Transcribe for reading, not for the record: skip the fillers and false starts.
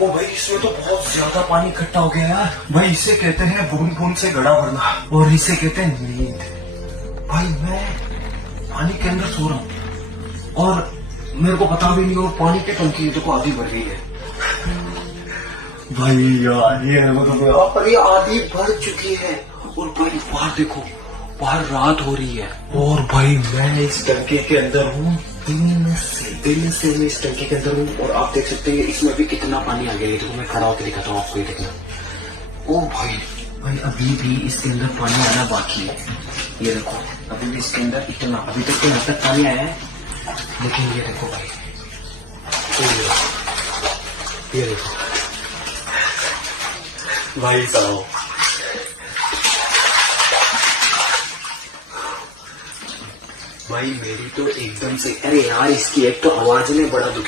ओ भाई इसमें तो बहुत ज्यादा पानी इकट्ठा हो गया यार। भाई इसे कहते हैं बूंद बूंद से घड़ा भरना, और इसे कहते हैं नींद। भाई मैं पानी के अंदर सो रहा हूँ और मेरे को पता भी नहीं, और पानी की टंकी देखो आधी भर गई है। भाई यार ये मतलब यहाँ पर ये आधी भर चुकी है, और भाई बाहर देखो, बाहर रात हो रही है, और भाई मैं इस टंकी के अंदर हूँ दिन से मैं इस टंकी के अंदर हूँ, और आप देख सकते हैं इसमें भी कितना पानी आ गया है। देखो मैं खड़ा होकर दिखाता हूँ आपको, ये देखना। ओ भाई अभी भी इसके अंदर पानी आना बाकी है। ये देखो अभी भी इसके अंदर इतना, अभी तक तो यहाँ तक पानी आया है, लेकिन ये देखो भाई, ये देखो भाई साहब, भाई मेरी तो एकदम से, अरे यार इसकी एक तो आवाज ने बड़ा दुख